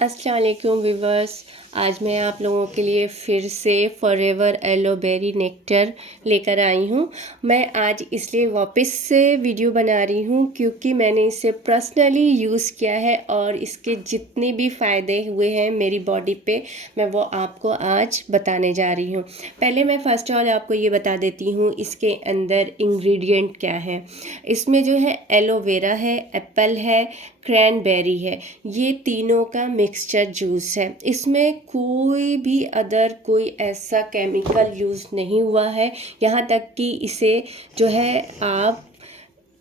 अस्सलाम वालेकुम व्यूवर्स। आज मैं आप लोगों के लिए फिर से फॉरएवर एलोवेरी नेक्टर लेकर आई हूँ। मैं आज इसलिए वापस से वीडियो बना रही हूँ क्योंकि मैंने इसे पर्सनली यूज़ किया है और इसके जितने भी फ़ायदे हुए हैं मेरी बॉडी पे मैं वो आपको आज बताने जा रही हूँ। पहले मैं फ़र्स्ट ऑफ ऑल आपको ये बता देती हूँ इसके अंदर इंग्रेडिएंट क्या है। इसमें जो है एलोवेरा है, एप्पल है, क्रैनबेरी है, ये तीनों का मिक्सचर जूस है। इसमें कोई भी अदर कोई ऐसा केमिकल यूज़ नहीं हुआ है। यहाँ तक कि इसे जो है आप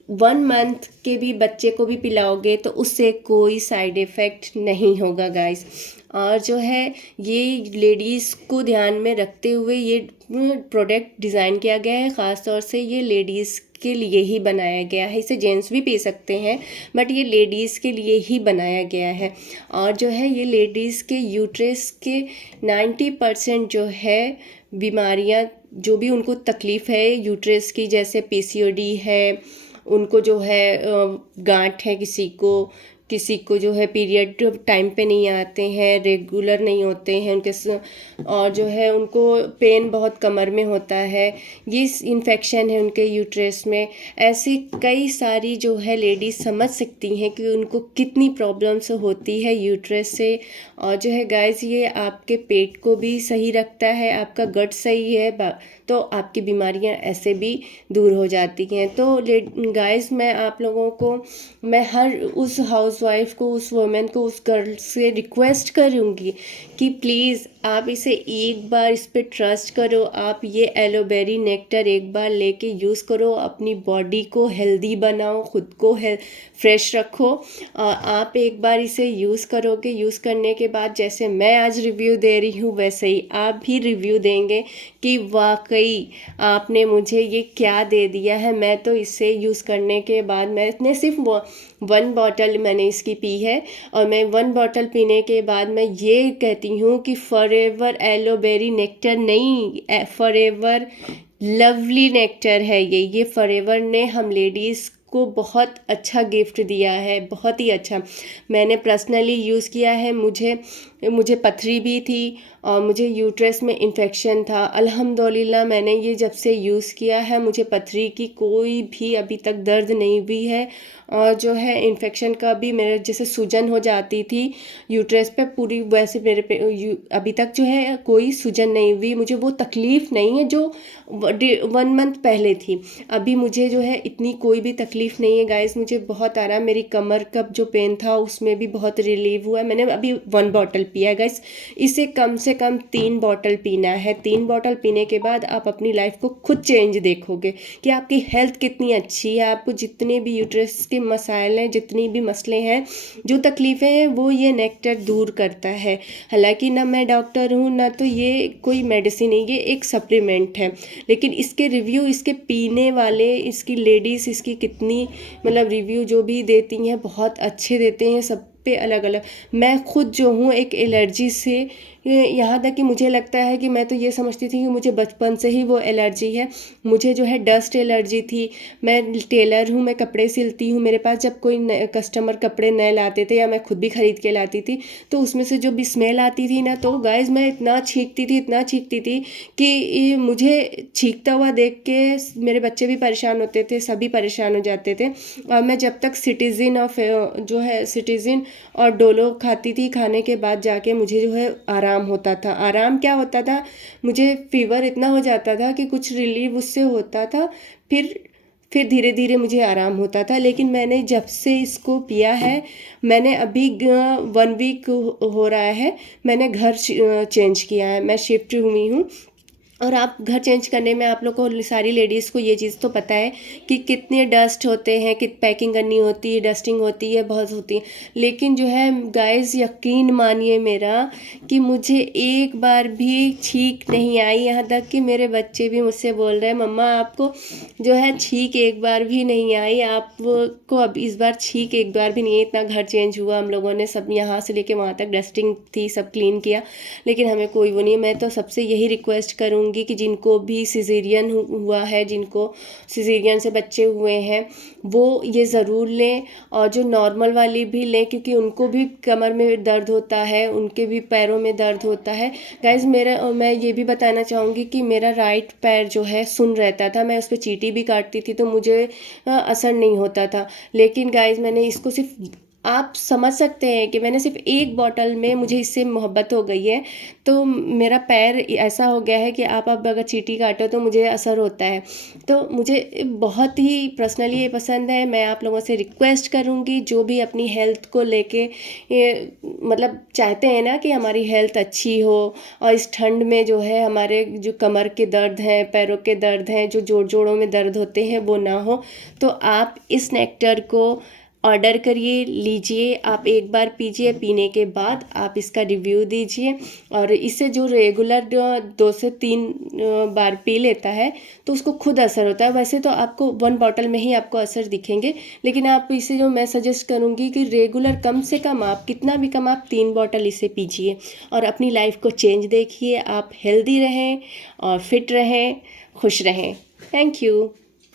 1 मंथ के भी बच्चे को भी पिलाओगे तो उससे कोई साइड इफ़ेक्ट नहीं होगा गाइस। और जो है ये लेडीज़ को ध्यान में रखते हुए ये प्रोडक्ट डिज़ाइन किया गया है। ख़ास तौर से ये लेडीज़ के लिए ही बनाया गया है। इसे जेंट्स भी पी सकते हैं बट ये लेडीज़ के लिए ही बनाया गया है। और जो है ये लेडीज़ के यूट्रस के 90% जो है बीमारियां, जो भी उनको तकलीफ़ है यूट्रस की, जैसे पीसीओडी है, उनको जो है गांठ है, किसी को जो है पीरियड टाइम पे नहीं आते हैं, रेगुलर नहीं होते हैं और जो है उनको पेन बहुत कमर में होता है, ये इन्फेक्शन है उनके यूट्रस में। ऐसी कई सारी जो है लेडीज समझ सकती हैं कि उनको कितनी प्रॉब्लम्स होती है यूट्रस से। और जो है गाइस ये आपके पेट को भी सही रखता है, आपका गट सही है तो आपकी बीमारियां ऐसे भी दूर हो जाती हैं। तो गाइस मैं हर उस हाउसवाइफ को, उस वुमेन को, उस गर्ल से रिक्वेस्ट करूँगी कि प्लीज़ आप इसे एक बार इस पे ट्रस्ट करो। आप ये एलोवेरी नेक्टर एक बार लेके यूज़ करो, अपनी बॉडी को हेल्दी बनाओ, खुद को फ्रेश रखो। आप एक बार इसे यूज़ करोगे, यूज़ करने के बाद जैसे मैं आज रिव्यू दे रही हूँ वैसे ही आप भी रिव्यू देंगे कि वाकई आपने मुझे ये क्या दे दिया है। मैं तो इसे यूज़ करने के बाद मैंने सिर्फ 1 बॉटल मैंने इसकी पी है और मैं 1 बॉटल पीने के बाद मैं ये कहती हूँ कि फॉरएवर एलोवेरी नेक्टर नहीं, फॉरएवर लवली नेक्टर है ये फॉरएवर ने हम लेडीज़ को बहुत अच्छा गिफ्ट दिया है, बहुत ही अच्छा। मैंने पर्सनली यूज़ किया है। मुझे पथरी भी थी और मुझे यूट्रस में इन्फेक्शन था। अल्हम्दुलिल्लाह मैंने ये जब से यूज़ किया है मुझे पथरी की कोई भी अभी तक दर्द नहीं हुई है। और जो है इन्फेक्शन का भी, मेरे जैसे सूजन हो जाती थी यूट्रस पे पूरी, वैसे मेरे पे अभी तक जो है कोई सूजन नहीं हुई। मुझे वो तकलीफ़ नहीं है जो 1 मंथ पहले थी। अभी मुझे जो है इतनी कोई भी तकलीफ़ नहीं है गाइस। मुझे बहुत आराम, मेरी कमर का जो पेन था उसमें भी बहुत रिलीव हुआ है। मैंने अभी 1 बॉटल पिया है गाइस। इसे कम से कम 3 बॉटल पीना है। 3 बॉटल पीने के बाद आप अपनी लाइफ को खुद चेंज देखोगे कि आपकी हेल्थ कितनी अच्छी है। आपको जितने भी यूट्रस के मसाइल हैं, जितनी भी मसले हैं, जो तकलीफ़ें हैं, वो ये नेक्टर दूर करता है। हालांकि ना मैं डॉक्टर हूँ ना तो ये कोई मेडिसिन है, ये एक सप्लीमेंट है। लेकिन इसके रिव्यू, इसके पीने वाले, इसकी लेडीज़, इसकी कितनी मतलब रिव्यू जो भी देती हैं बहुत अच्छे देते हैं, सब पे अलग अलग। मैं खुद जो हूँ एक एलर्जी से, यहाँ तक कि मुझे लगता है कि मैं तो ये समझती थी कि मुझे बचपन से ही वो एलर्जी है। मुझे जो है डस्ट एलर्जी थी। मैं टेलर हूँ, मैं कपड़े सिलती हूँ। मेरे पास जब कोई कस्टमर कपड़े नए लाते थे या मैं खुद भी ख़रीद के लाती थी तो उसमें से जो भी स्मेल आती थी ना, तो गाइस मैं इतना छींकती थी कि मुझे छींकता हुआ देख के मेरे बच्चे भी परेशान होते थे, सभी परेशान हो जाते थे। और मैं जब तक सिटीज़िन और डोलो खाती थी, खाने के बाद जाके मुझे जो है आराम होता था। आराम क्या होता था, मुझे फीवर इतना हो जाता था कि कुछ रिलीव उससे होता था, फिर धीरे धीरे मुझे आराम होता था। लेकिन मैंने जब से इसको पिया है, मैंने अभी 1 वीक हो रहा है, मैंने घर चेंज किया है, मैं शिफ्ट हुई हूँ। और आप घर चेंज करने में आप लोग को, सारी लेडीज़ को ये चीज़ तो पता है कि कितने डस्ट होते हैं, पैकिंग करनी होती है, डस्टिंग होती है, बहुत होती है। लेकिन जो है गाइस यकीन मानिए मेरा कि मुझे एक बार भी छींक नहीं आई। यहाँ तक कि मेरे बच्चे भी मुझसे बोल रहे हैं मम्मा आपको जो है छींक एक बार भी नहीं आई, आपको अब इस बार छींक एक बार भी नहीं है। इतना घर चेंज हुआ हम लोगों ने, सब यहाँ से लेके वहाँ तक डस्टिंग थी, सब क्लीन किया, लेकिन हमें कोई वो नहीं है। मैं तो सबसे यही रिक्वेस्ट करूँगी करूँगी कि जिनको भी सिजेरियन हुआ है, जिनको सिजेरियन से बच्चे हुए हैं, वो ये ज़रूर लें, और जो नॉर्मल वाली भी लें, क्योंकि उनको भी कमर में दर्द होता है, उनके भी पैरों में दर्द होता है। गाइज़ मैं ये भी बताना चाहूँगी कि मेरा राइट पैर जो है सुन्न रहता था, मैं उस पर चींटी भी काटती थी तो मुझे असर नहीं होता था। लेकिन गाइज़ मैंने इसको सिर्फ, आप समझ सकते हैं कि मैंने सिर्फ एक बॉटल में मुझे इससे मोहब्बत हो गई है, तो मेरा पैर ऐसा हो गया है कि आप अब अगर चींटी काटो तो मुझे असर होता है। तो मुझे बहुत ही पर्सनली ये पसंद है। मैं आप लोगों से रिक्वेस्ट करूँगी, जो भी अपनी हेल्थ को लेके मतलब चाहते हैं ना कि हमारी हेल्थ अच्छी हो, और इस ठंड में जो है हमारे जो कमर के दर्द हैं, पैरों के दर्द हैं, जो जोड़ों में दर्द होते हैं वो ना हो, तो आप इस नेक्टर को ऑर्डर करिए, लीजिए, आप एक बार पीजिए, पीने के बाद आप इसका रिव्यू दीजिए। और इससे जो रेगुलर 2 से 3 बार पी लेता है तो उसको खुद असर होता है। वैसे तो आपको 1 बॉटल में ही आपको असर दिखेंगे, लेकिन आप इसे, जो मैं सजेस्ट करूँगी कि रेगुलर कम से कम, आप कितना भी कम, आप 3 बॉटल इसे पीजिए और अपनी लाइफ को चेंज देखिए। आप हेल्दी रहें और फिट रहें, खुश रहें। Thank you.